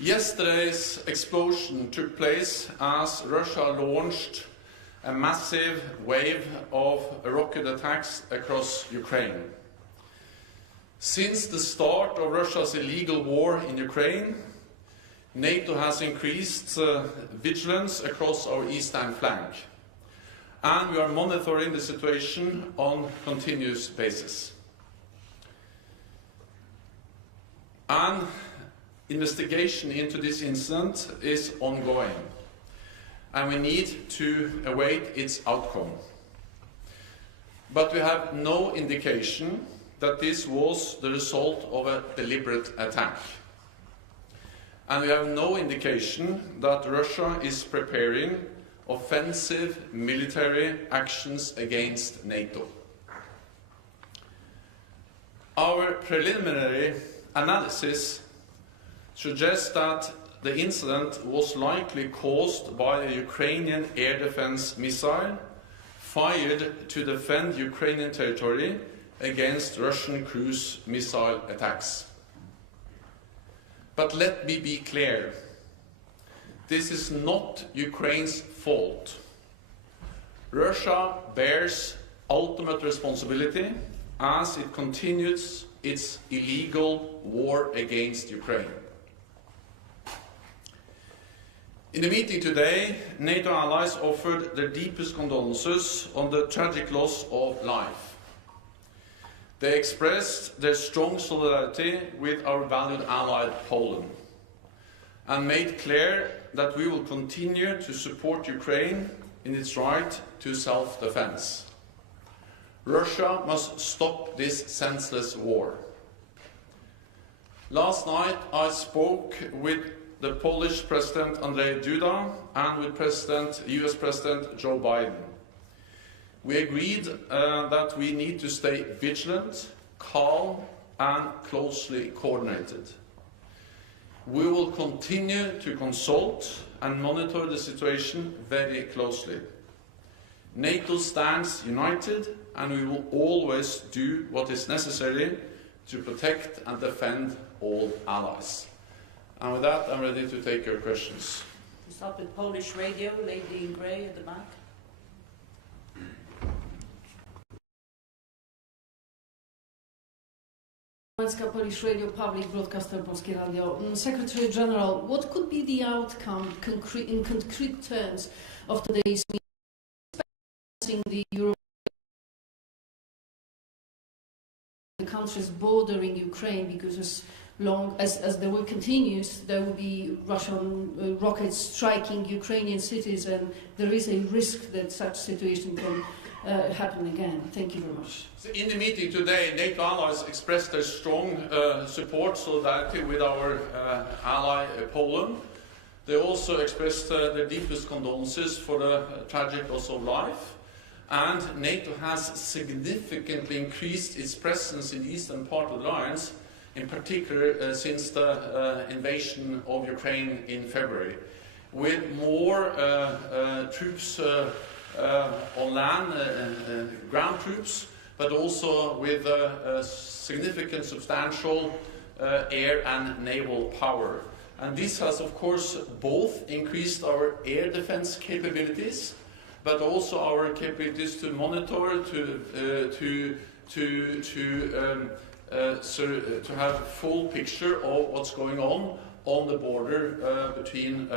Yesterday's explosion took place as Russia launched a massive wave of rocket attacks across Ukraine. Since the start of Russia's illegal war in Ukraine, NATO has increased vigilance across our eastern flank, and we are monitoring the situation on a continuous basis. An investigation into this incident is ongoing, and we need to await its outcome. But we have no indication that this was the result of a deliberate attack. And we have no indication that Russia is preparing offensive military actions against NATO. Our preliminary analysis suggests that the incident was likely caused by a Ukrainian air defense missile fired to defend Ukrainian territory against Russian cruise missile attacks. But let me be clear, this is not Ukraine's fault. Russia bears ultimate responsibility as it continues its illegal war against Ukraine. In the meeting today, NATO allies offered their deepest condolences on the tragic loss of life. They expressed their strong solidarity with our valued ally Poland and made clear that we will continue to support Ukraine in its right to self-defense. Russia must stop this senseless war. Last night I spoke with the Polish President Andrzej Duda and with US President Joe Biden. We agreed that we need to stay vigilant, calm and closely coordinated. We will continue to consult and monitor the situation very closely. NATO stands united and we will always do what is necessary to protect and defend all allies. And with that, I'm ready to take your questions. We start with Polish radio, lady in grey at the back. Polish Radio, public broadcaster, Polskie Radio. Secretary General, what could be the outcome in concrete terms of today's meeting, the Europe, the countries bordering Ukraine, because as long as the war continues, there will be Russian rockets striking Ukrainian cities, and there is a risk that such situation can happen again. Thank you very much. So in the meeting today, NATO allies expressed their strong support, solidarity with our ally Poland. They also expressed their deepest condolences for the tragic loss of life. And NATO has significantly increased its presence in the eastern part of the alliance, in particular since the invasion of Ukraine in February, with more troops on land, ground troops, but also with significant, substantial air and naval power. And this has, of course, both increased our air defense capabilities, but also our capabilities to monitor, to have a full picture of what's going on the border between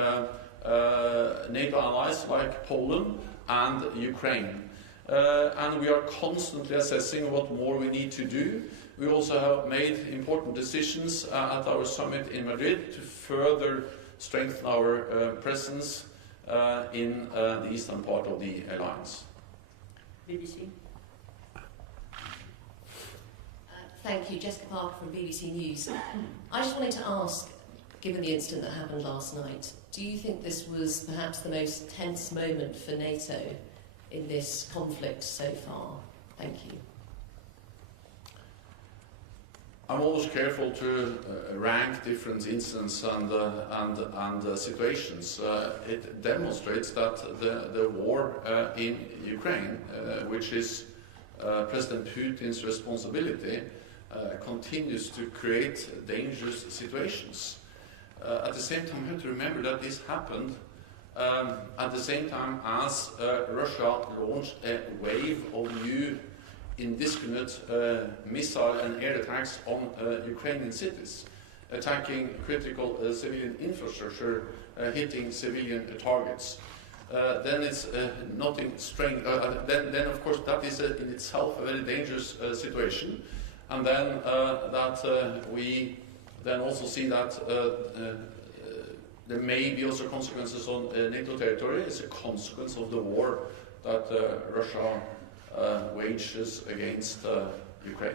NATO allies like Poland and Ukraine. And we are constantly assessing what more we need to do. We also have made important decisions at our summit in Madrid to further strengthen our presence in the eastern part of the alliance. BBC. Thank you, Jessica Parker from BBC News. I just wanted to ask, given the incident that happened last night, do you think this was perhaps the most tense moment for NATO in this conflict so far? Thank you. I'm always careful to rank different incidents and situations. It demonstrates that the war in Ukraine, which is President Putin's responsibility, continues to create dangerous situations. At the same time, we have to remember that this happened at the same time as Russia launched a wave of new indiscriminate missile and air attacks on Ukrainian cities, attacking critical civilian infrastructure, hitting civilian targets. Then it's nothing strange. Then of course that is in itself a very dangerous situation. And then we then also see that there may be also consequences on NATO territory. It's a consequence of the war that Russia wages against Ukraine.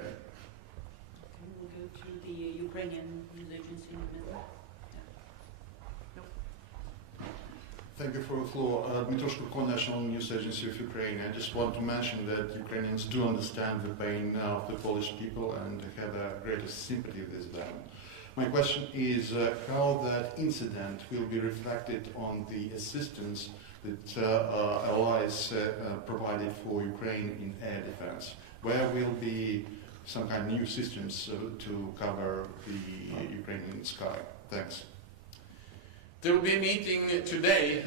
We'll go to the Ukrainian news agency in the middle. Thank you for the floor. Dmytro Shkurko, National News Agency of Ukraine. I just want to mention that Ukrainians do understand the pain of the Polish people and have the greatest sympathy with them. My question is how that incident will be reflected on the assistance that allies provided for Ukraine in air defense. Where will be some kind of new systems to cover the Ukrainian sky? Thanks. There will be a meeting today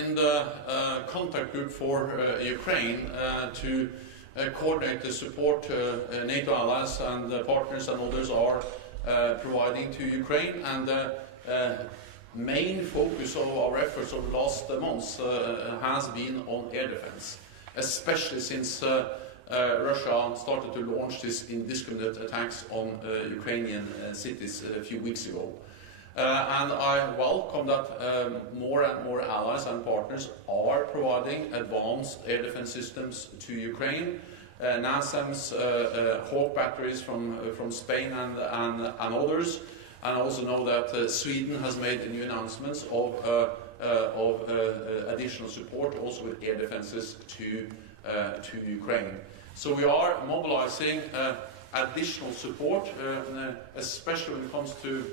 in the contact group for Ukraine to coordinate the support NATO allies and partners and others are providing to Ukraine. And the main focus of our efforts over the last months has been on air defense, especially since Russia started to launch these indiscriminate attacks on Ukrainian cities a few weeks ago. And I welcome that more and more allies and partners are providing advanced air defense systems to Ukraine. NASAMS, Hawk batteries from Spain and others. And I also know that Sweden has made new announcements of additional support also with air defenses to Ukraine. So we are mobilizing additional support, especially when it comes to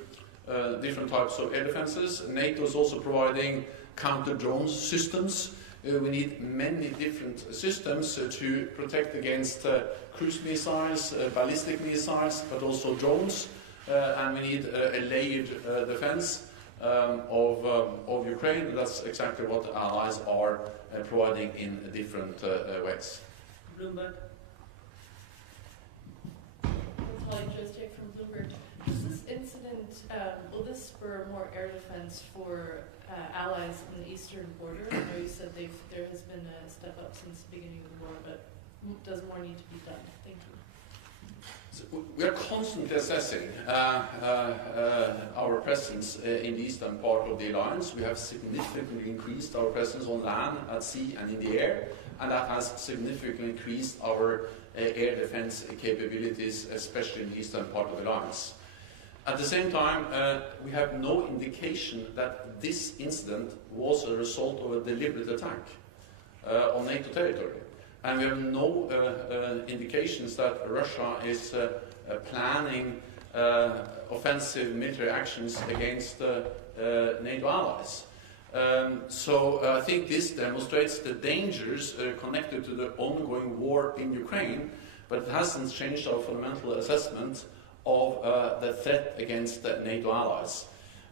different types of air defenses. NATO is also providing counter-drone systems. We need many different systems to protect against cruise missiles, ballistic missiles, but also drones. And we need a layered defense of Ukraine. That's exactly what the allies are providing in different ways. Bloomberg. From Bloomberg. Does this incident, will this spur more air defense for allies on the eastern border? I know you said there has been a step up since the beginning of the war, but does more need to be done? Thank you. So we are constantly assessing our presence in the eastern part of the alliance. We have significantly increased our presence on land, at sea and in the air, and that has significantly increased our air defense capabilities, especially in the eastern part of the alliance. At the same time, we have no indication that this incident was a result of a deliberate attack on NATO territory. And we have no indications that Russia is planning offensive military actions against NATO allies. So I think this demonstrates the dangers connected to the ongoing war in Ukraine, but it hasn't changed our fundamental assessment of the threat against the NATO allies.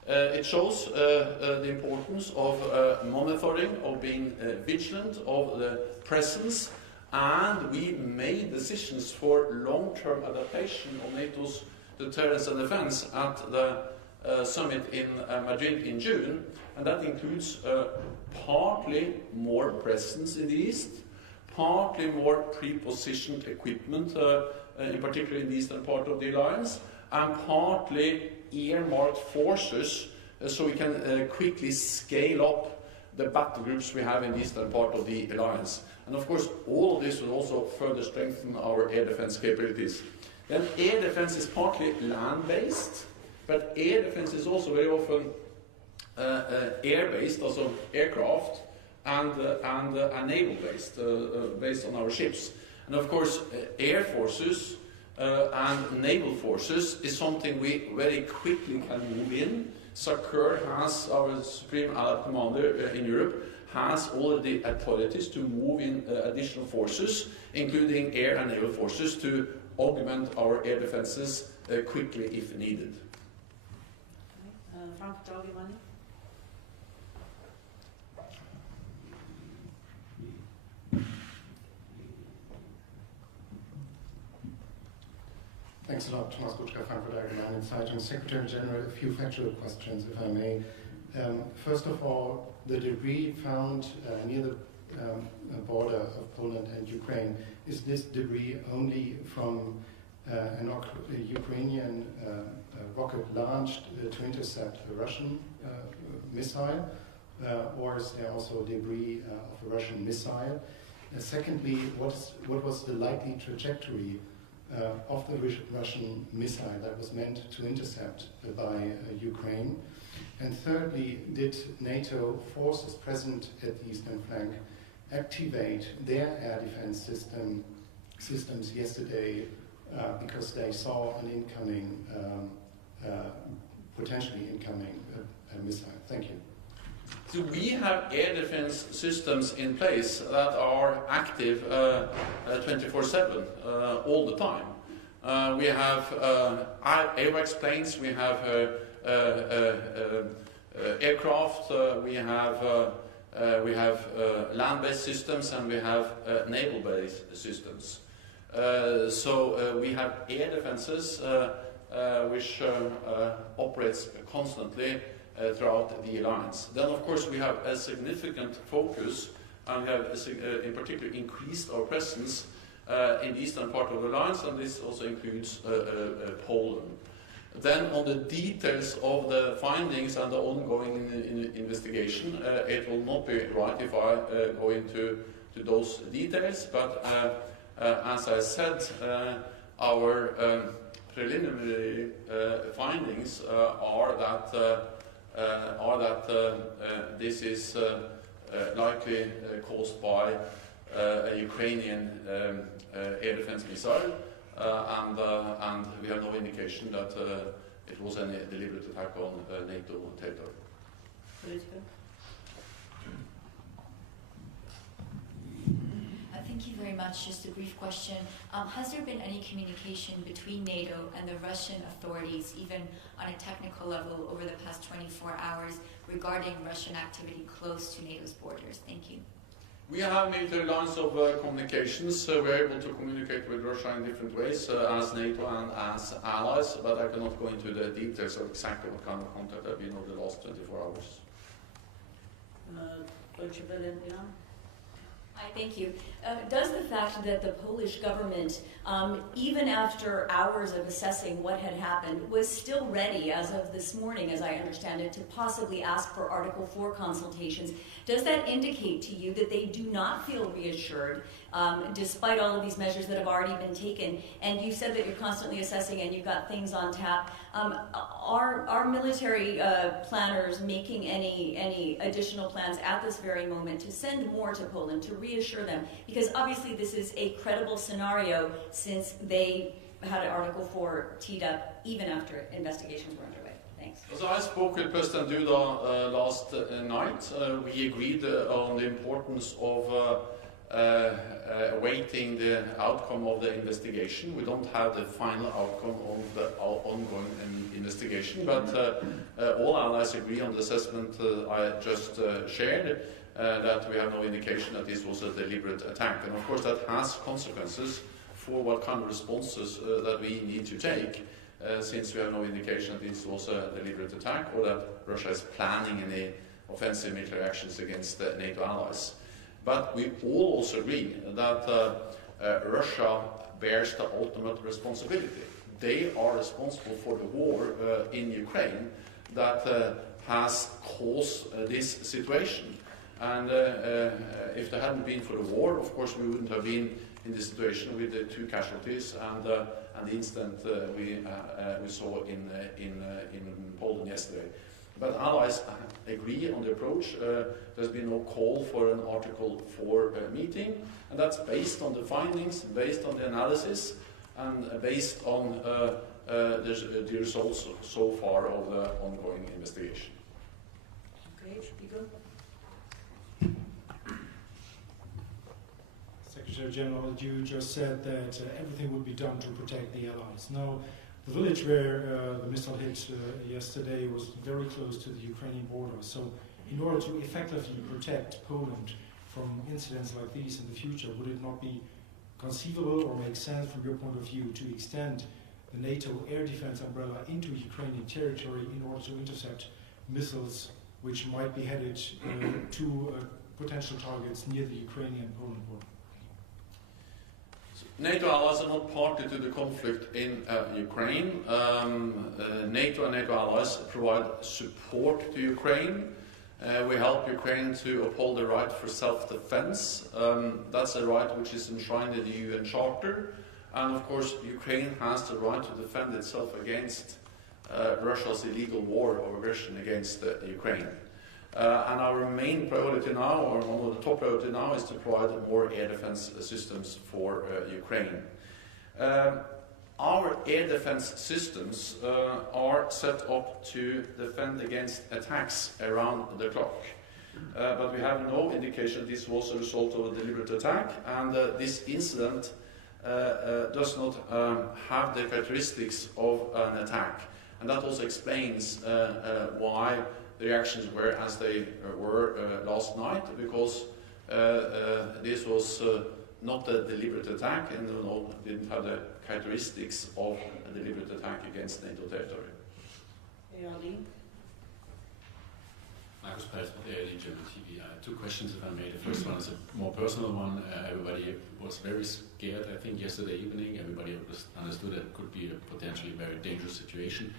It shows the importance of monitoring, of being vigilant of the presence, and we made decisions for long-term adaptation of NATO's deterrence and defense at the summit in Madrid in June, and that includes partly more presence in the east, partly more pre-positioned equipment, in particular in the eastern part of the alliance, and partly earmarked forces so we can quickly scale up the battle groups we have in the eastern part of the alliance. And of course, all of this will also further strengthen our air defense capabilities. Then air defense is partly land-based, but air defense is also very often air-based, also aircraft, and naval-based, based on our ships. And of course, air forces and naval forces is something we very quickly can move in. SACEUR has, our Supreme Allied Commander in Europe, has already authorities to move in additional forces, including air and naval forces, to augment our air defenses quickly if needed. Frank Dogimani. Thanks a lot, Thomas Gutschka, Frankfurt Allgemeine Zeitung. Secretary General, a few factual questions, if I may. First of all, the debris found near the border of Poland and Ukraine, is this debris only from an Ukrainian rocket launched to intercept a Russian missile, or is there also debris of a Russian missile? Secondly, what was the likely trajectory of the Russian missile that was meant to intercept by Ukraine? And thirdly, did NATO forces present at the eastern flank activate their air defense systems yesterday because they saw an incoming, potentially incoming missile? Thank you. So we have air defense systems in place that are active 24/7 all the time. We have AWACS planes, we have aircraft, we have land-based systems, and we have naval-based systems. So we have air defenses which operates constantly throughout the alliance. Then, of course, we have a significant focus, and we have, in particular, increased our presence in the eastern part of the alliance, and this also includes Poland. Then, on the details of the findings and the ongoing investigation, it will not be right if I go into those details, but as I said, our preliminary findings are that this is likely caused by a Ukrainian air defense missile, and we have no indication that it was any deliberate attack on NATO territory. Political. Thank you very much. Just a brief question. Has there been any communication between NATO and the Russian authorities, even on a technical level, over the past 24 hours regarding Russian activity close to NATO's borders? Thank you. We have military lines of communications. We're able to communicate with Russia in different ways as NATO and as allies, but I cannot go into the details of exactly what kind of contact there have been over the last 24 hours. Deutsche Welle, Iran. Hi, thank you. Does the fact that the Polish government, even after hours of assessing what had happened, was still ready, as of this morning, as I understand it, to possibly ask for Article 4 consultations, does that indicate to you that they do not feel reassured, despite all of these measures that have already been taken? And you said that you're constantly assessing and you've got things on tap. Are military planners making any additional plans at this very moment to send more to Poland, to reassure them? Because obviously this is a credible scenario since they had Article 4 teed up even after investigations were underway. Thanks. So I spoke with President Duda last night. We agreed on the importance of awaiting the outcome of the investigation. We don't have the final outcome of the ongoing investigation, but all allies agree on the assessment I just shared, that we have no indication that this was a deliberate attack. And of course that has consequences for what kind of responses that we need to take, since we have no indication that this was a deliberate attack or that Russia is planning any offensive military actions against NATO allies. But we all also agree that Russia bears the ultimate responsibility. They are responsible for the war in Ukraine that has caused this situation. And if there hadn't been for the war, of course, we wouldn't have been in this situation with the 2 casualties and the incident we saw in Poland yesterday. But allies agree on the approach. There's been no call for an Article 4 meeting, and that's based on the findings, based on the analysis, and based on the results so far of the ongoing investigation. Okay, Spiegel. Secretary Secretary General, you just said that everything would be done to protect the allies. Now, the village where the missile hit yesterday was very close to the Ukrainian border. So, in order to effectively protect Poland from incidents like these in the future, would it not be conceivable or make sense from your point of view to extend the NATO air defense umbrella into Ukrainian territory in order to intercept missiles which might be headed to potential targets near the Ukrainian-Poland border? NATO allies are not party to the conflict in Ukraine. NATO and NATO allies provide support to Ukraine. We help Ukraine to uphold the right for self-defense. That's a right which is enshrined in the UN Charter. And of course, Ukraine has the right to defend itself against Russia's illegal war of aggression against Ukraine. And our main priority now, or one of the top priority now, is to provide more air defense systems for Ukraine. Our air defense systems are set up to defend against attacks around the clock. But we have no indication this was a result of a deliberate attack, and this incident does not have the characteristics of an attack. And that also explains why the reactions were as they were last night, because this was not a deliberate attack and didn't have the characteristics of a deliberate attack against NATO territory. Markus Pals with ARD German TV. I have two questions, if I may. The first one is a more personal one. Everybody was very scared, I think, yesterday evening. Everybody understood that it could be a potentially very dangerous situation.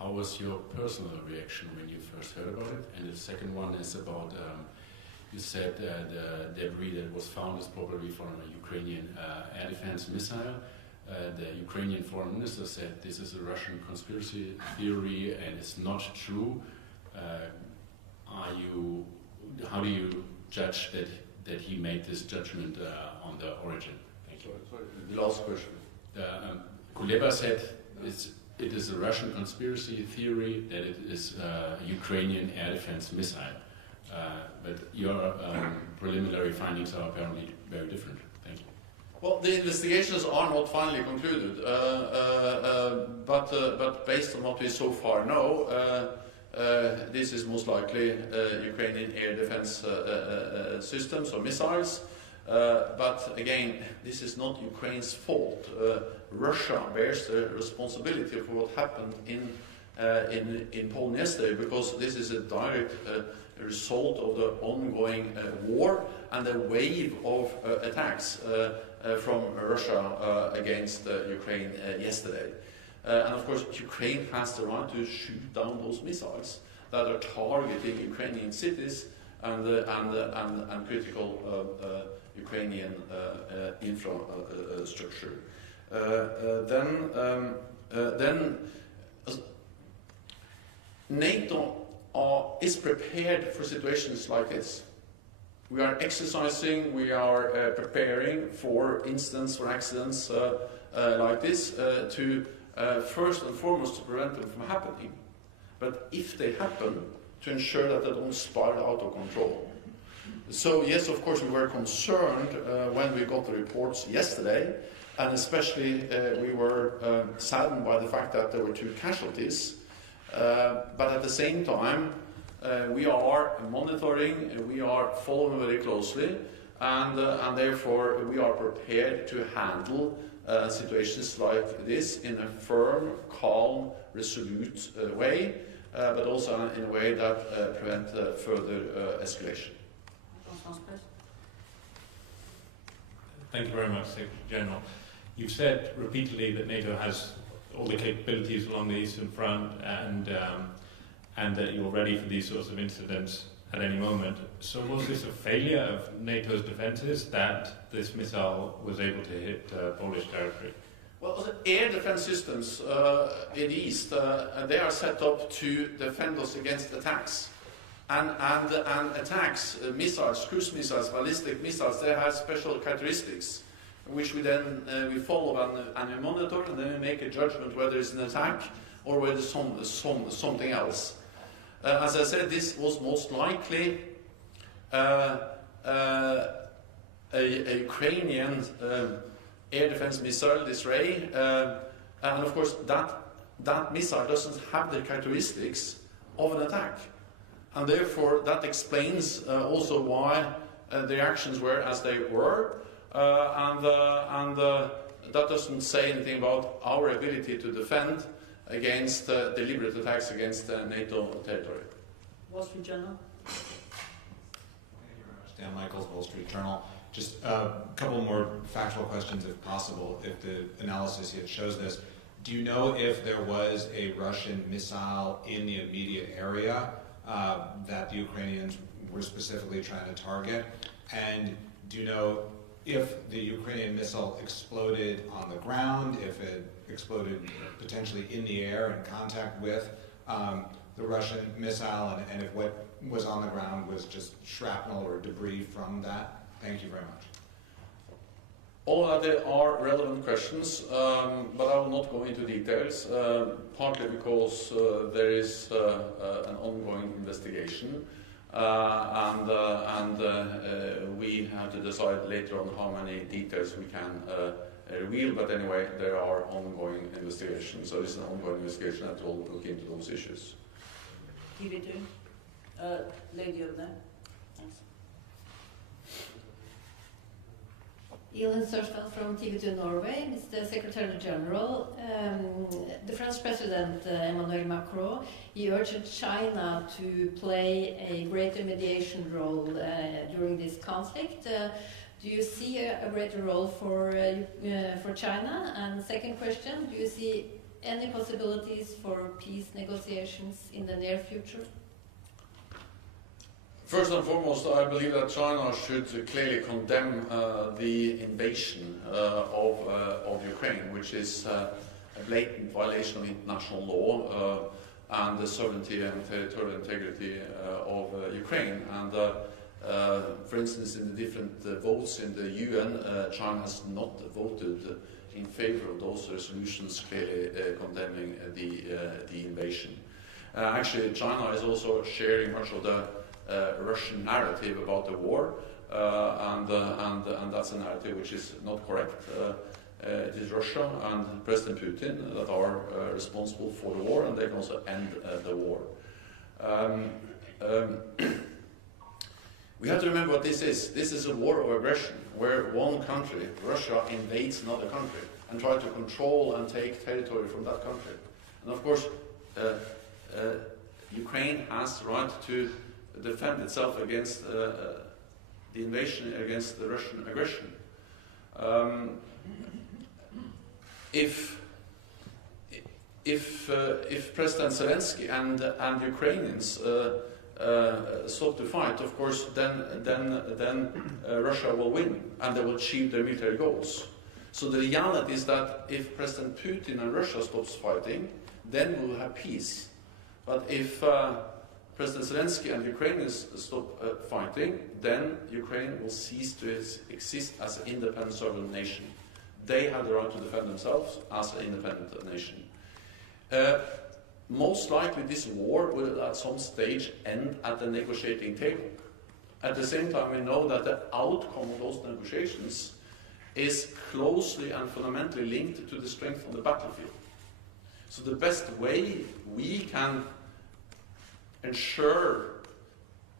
How was your personal reaction when you first heard about it? And the second one is about, you said the debris that was found is probably from a Ukrainian air defense missile. The Ukrainian foreign minister said this is a Russian conspiracy theory and it's not true. How do you judge that he made this judgment on the origin? Thank you. Sorry, the last question. Kuleba said it is a Russian conspiracy theory that it is a Ukrainian air defense missile. But your preliminary findings are apparently very different. Thank you. Well, the investigations are not finally concluded, but based on what we so far know, this is most likely Ukrainian air defense systems or missiles. But again, this is not Ukraine's fault. Russia bears the responsibility for what happened in Poland yesterday, because this is a direct result of the ongoing war and a wave of attacks from Russia against Ukraine yesterday. And of course, Ukraine has the right to shoot down those missiles that are targeting Ukrainian cities and critical Ukrainian infrastructure. Then NATO is prepared for situations like this. We are exercising, we are preparing for incidents, for accidents like this to first and foremost to prevent them from happening. But if they happen, to ensure that they don't spiral out of control. So yes, of course, we were concerned when we got the reports yesterday, and especially we were saddened by the fact that there were 2 casualties. But at the same time, we are monitoring, we are following very closely, and therefore we are prepared to handle situations like this in a firm, calm, resolute way, but also in a way that prevents further escalation. Thank you very much, Secretary General. You've said repeatedly that NATO has all the capabilities along the Eastern Front and that you're ready for these sorts of incidents at any moment. So was this a failure of NATO's defences that this missile was able to hit Polish territory? Well, the air defense systems in the East, they are set up to defend us against attacks. And attacks, missiles, cruise missiles, ballistic missiles, they have special characteristics, which we then we follow and we monitor, and then we make a judgment whether it's an attack or whether it's something else. As I said, this was most likely a a Ukrainian air defense missile, this Ray, and of course that missile doesn't have the characteristics of an attack. And therefore that explains also why the actions were as they were, and that doesn't say anything about our ability to defend against deliberate attacks against NATO territory. Wall Street Journal. Thank you very much. Dan Michaels, Wall Street Journal. Just a couple more factual questions, if possible, if the analysis yet shows this. Do you know if there was a Russian missile in the immediate area that the Ukrainians were specifically trying to target? And do you know if the Ukrainian missile exploded on the ground, if it exploded potentially in the air in contact with the Russian missile, and if what was on the ground was just shrapnel or debris from that? Thank you very much. All of that are relevant questions, but I will not go into details, partly because there is an ongoing investigation, and we have to decide later on how many details we can reveal, but anyway, there are ongoing investigations, so it's an ongoing investigation that will look into those issues. TV2. Lady over there. Thanks. Elin Sørsfeld from TV2 Norway. Mr. Secretary General, the French President Emmanuel Macron, he urged China to play a greater mediation role during this conflict. Do you see a greater role for China? And second question, do you see any possibilities for peace negotiations in the near future? First and foremost, I believe that China should clearly condemn the invasion of Ukraine, which is a blatant violation of international law and the sovereignty and territorial integrity of Ukraine. And for instance, in the different votes in the UN, China has not voted in favor of those resolutions clearly condemning the invasion. Actually, China is also sharing much of the Russian narrative about the war, and that's a narrative which is not correct. It is Russia and President Putin that are responsible for the war, and they can also end the war. We have to remember what this is. This is a war of aggression, where one country, Russia, invades another country and tries to control and take territory from that country. And of course, Ukraine has the right to defend itself against the invasion, against the Russian aggression. If President Zelensky and Ukrainians stop to fight, of course, then Russia will win and they will achieve their military goals. So the reality is that if President Putin and Russia stops fighting, then we will have peace. But if President Zelensky and Ukrainians stop fighting, then Ukraine will cease to exist as an independent sovereign nation. They have the right to defend themselves as an independent nation. Most likely this war will at some stage end at the negotiating table. At the same time, we know that the outcome of those negotiations is closely and fundamentally linked to the strength on the battlefield. So the best way we can ensure,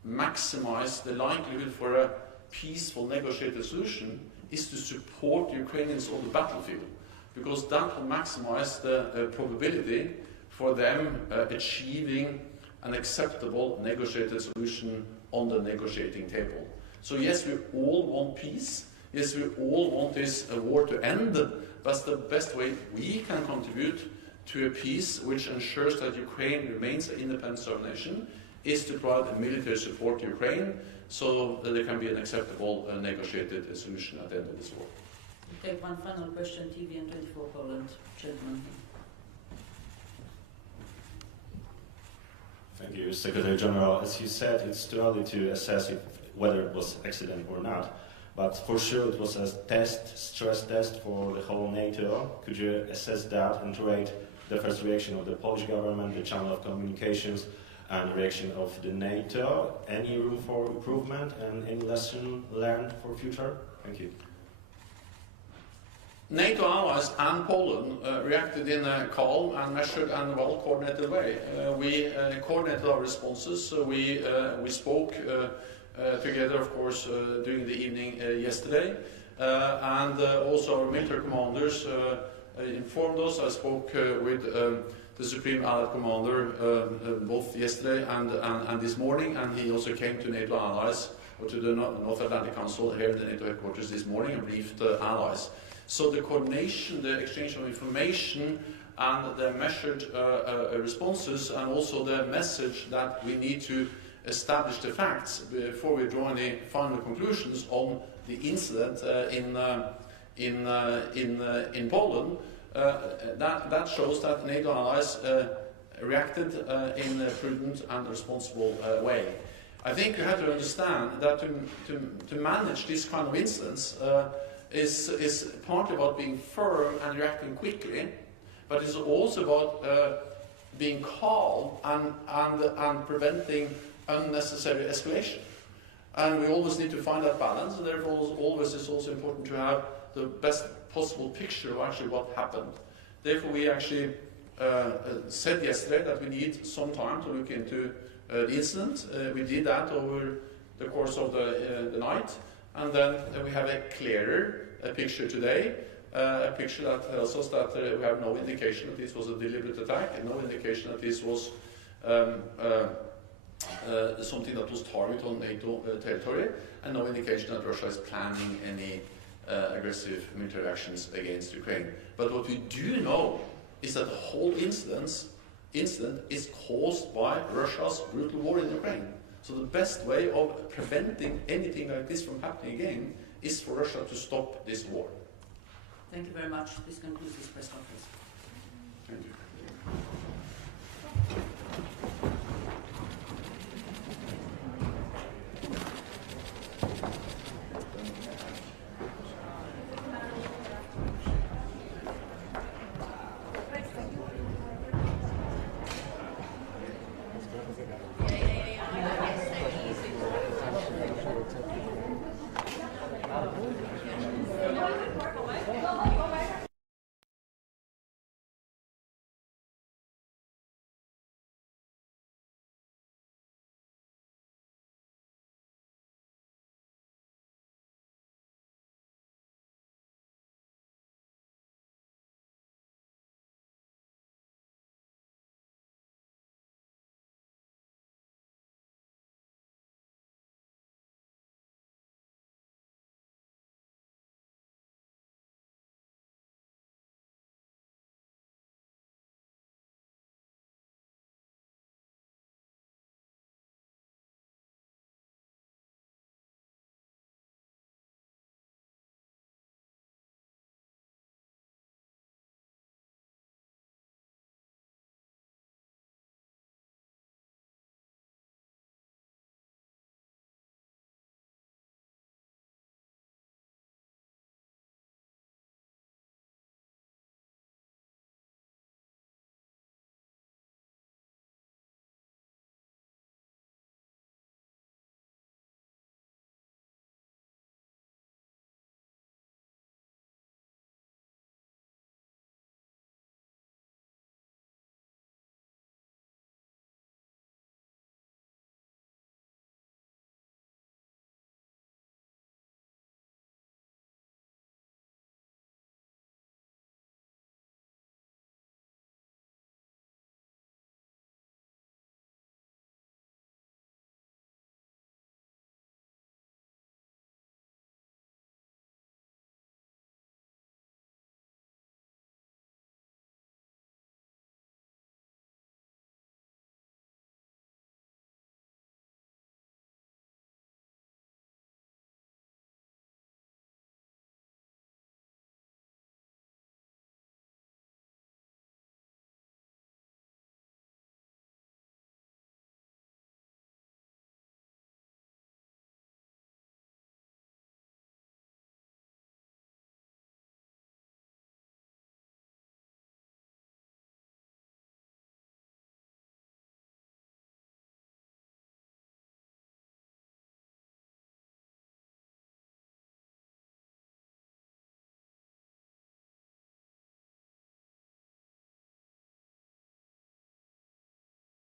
maximize the likelihood for a peaceful negotiated solution is to support the Ukrainians on the battlefield, because that will maximize the probability for them achieving an acceptable negotiated solution on the negotiating table. So yes, we all want peace. Yes, we all want this war to end. That's the best way we can contribute to a peace which ensures that Ukraine remains an independent sovereign nation, is to provide military support to Ukraine so that there can be an acceptable negotiated solution at the end of this war. We'll take one final question, TV and 24 Poland. Gentlemen. Thank you, Secretary General. As you said, it's too early to assess whether it was accident or not. But for sure it was a stress test for the whole NATO. Could you assess that and rate the first reaction of the Polish government, the channel of communications, and the reaction of the NATO? Any room for improvement and any lesson learned for future? Thank you. NATO allies and Poland reacted in a calm and measured and well-coordinated way. We coordinated our responses. We spoke together, of course, during the evening yesterday, and also our military commanders informed us. I spoke with the Supreme Allied Commander both yesterday and this morning, and he also came to NATO allies, or to the North Atlantic Council here at the NATO headquarters this morning, and briefed the allies. So the coordination, the exchange of information, and the measured responses, and also the message that we need to establish the facts before we draw any final conclusions on the incident in Poland, that shows that NATO allies reacted in a prudent and responsible way. I think you have to understand that to manage this kind of incidents is partly about being firm and reacting quickly, but it's also about being calm and preventing unnecessary escalation. And we always need to find that balance, and therefore always it's also important to have the best possible picture of actually what happened. Therefore we actually said yesterday that we need some time to look into the incident. We did that over the course of the night, and then we have a clearer picture today, a picture that tells us that we have no indication that this was a deliberate attack, and no indication that this was something that was targeted on NATO territory, and no indication that Russia is planning any aggressive military actions against Ukraine. But what we do know is that the whole incident is caused by Russia's brutal war in Ukraine. So the best way of preventing anything like this from happening again is for Russia to stop this war. Thank you very much. This concludes this press conference. Thank you.